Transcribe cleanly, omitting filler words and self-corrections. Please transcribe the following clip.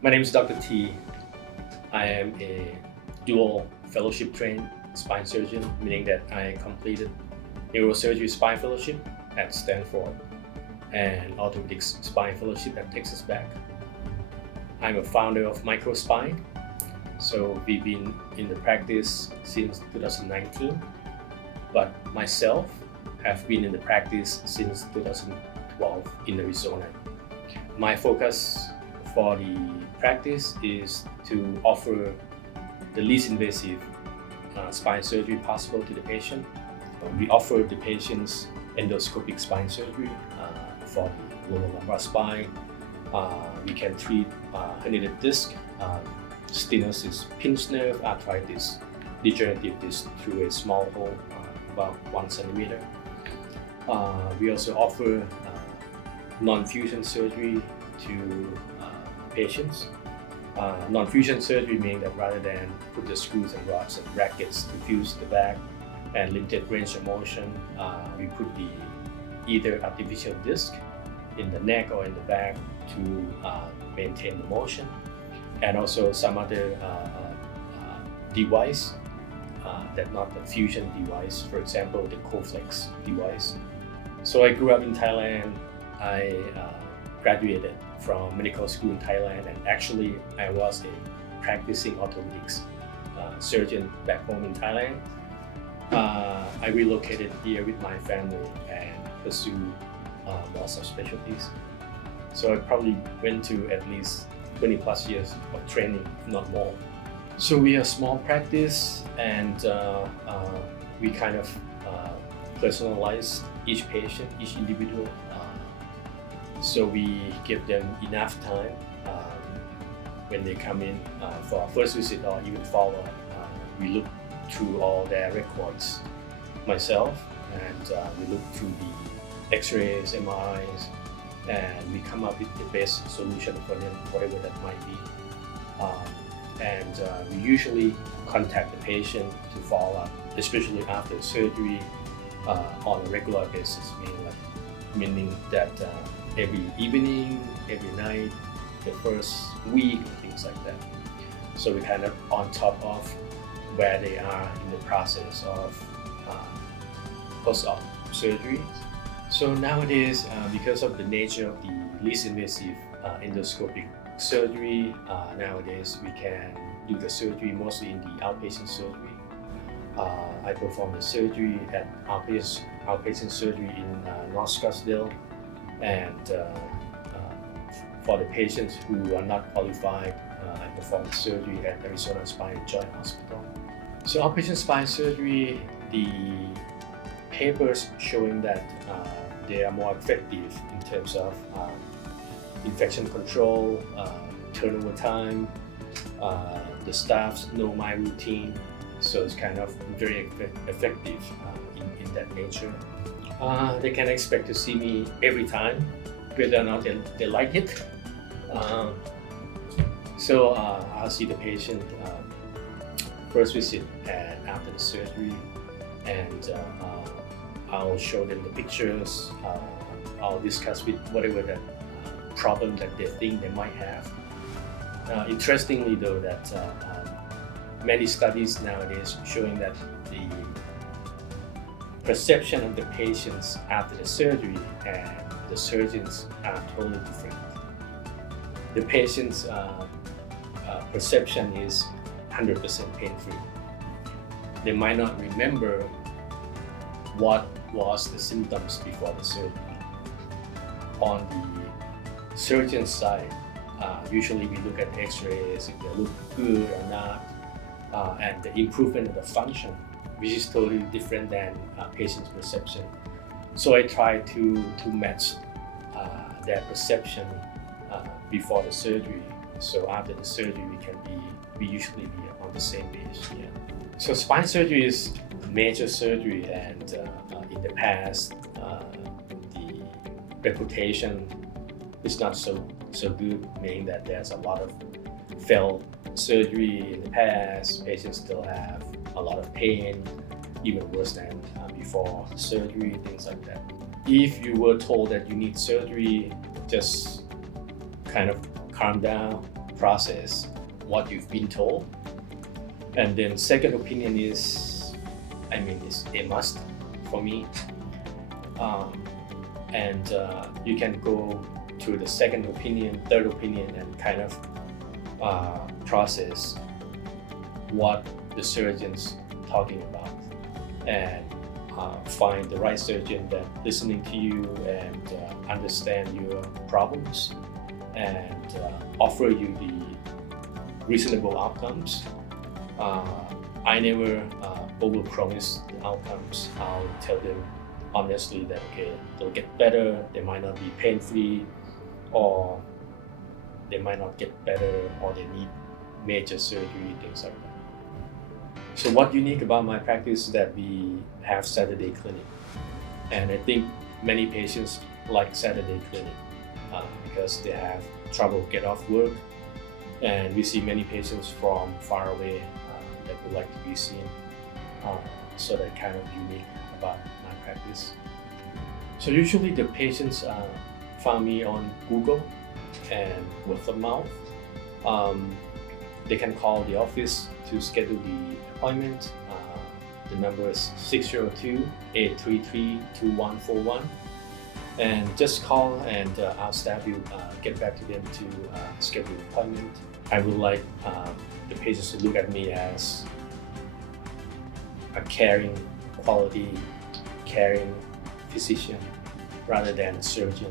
My name is Dr. T. I am a dual fellowship trained spine surgeon, meaning that I completed neurosurgery spine fellowship at Stanford and orthopedics spine fellowship at Texas Back. I'm a founder of Microspine, so we've been in the practice since 2019, but myself have been in the practice since 2012 in Arizona. My focus for the practice is to offer the least invasive spine surgery possible to the patient. We offer the patients endoscopic spine surgery for the lower lumbar spine. We can treat herniated disc, stenosis, pinched nerve, arthritis, degenerative disc through a small hole about 1 centimeter. We also offer non-fusion surgery to patients. Non-fusion surgery meaning that rather than put the screws and rods and brackets to fuse the back and limited range of motion, we put the either artificial disc in the neck or in the back to maintain the motion, and also some other device that not the fusion device, for example the Coflex device. So I grew up in Thailand. I graduated from medical school in Thailand, and actually I was a practicing orthopedics surgeon back home in Thailand. I relocated here with my family and pursued more subspecialties. So I probably went to at least 20 plus years of training, if not more. So we are a small practice, and we kind of personalize each patient, each individual. So we give them enough time when they come in for our first visit or even follow-up. We look through all their records myself, and we look through the x-rays, MRIs, and we come up with the best solution for them, whatever that might be. We usually contact the patient to follow up, especially after surgery, on a regular basis, meaning that every evening, every night, the first week, things like that. So we're kind of on top of where they are in the process of post-op surgery. So nowadays, because of the nature of the least invasive endoscopic surgery, nowadays we can do the surgery mostly in the outpatient surgery. I perform the surgery at outpatient surgery in North Scottsdale, and for the patients who are not qualified, I perform the surgery at Arizona Spine and Joint Hospital. So outpatient spine surgery, the papers showing that they are more effective in terms of infection control, turnover time, the staffs know my routine, so it's kind of very effective in that nature. They can expect to see me every time, whether or not they like it. So I'll see the patient first visit and after the surgery, and I'll show them the pictures. I'll discuss with whatever that problem that they think they might have. Interestingly though, that many studies nowadays showing that the perception of the patients after the surgery and the surgeons are totally different. The patient's perception is 100% pain-free. They might not remember what was the symptoms before the surgery. On the surgeon's side, usually we look at x-rays, if they look good or not, and the improvement of the function, which is totally different than patient's perception. So I try to match their perception before the surgery. So after the surgery, we usually be on the same page. Yeah. So spine surgery is major surgery, and in the past, the reputation is not so good, meaning that there's a lot of failed surgery in the past. Patients still have a lot of pain, even worse than before surgery, things like that. If you were told that you need surgery, just kind of calm down, process what you've been told. And then second opinion is a must for me. And you can go to the second opinion, third opinion, and kind of process what the surgeon's talking about, and find the right surgeon that listening to you and understand your problems and offer you the reasonable outcomes. I never overpromise the outcomes. I'll tell them honestly that okay, they'll get better, they might not be pain-free, or they might not get better, or they need major surgery, things like that. So what's unique about my practice is that we have Saturday clinic, and I think many patients like Saturday clinic because they have trouble get off work, and we see many patients from far away that would like to be seen. So that's kind of unique about my practice. So usually the patients found me on Google and word of mouth. They can call the office to schedule the appointment. The number is 602-833-2141. And just call and our staff will get back to them to schedule the appointment. I would like the patients to look at me as a caring physician rather than a surgeon.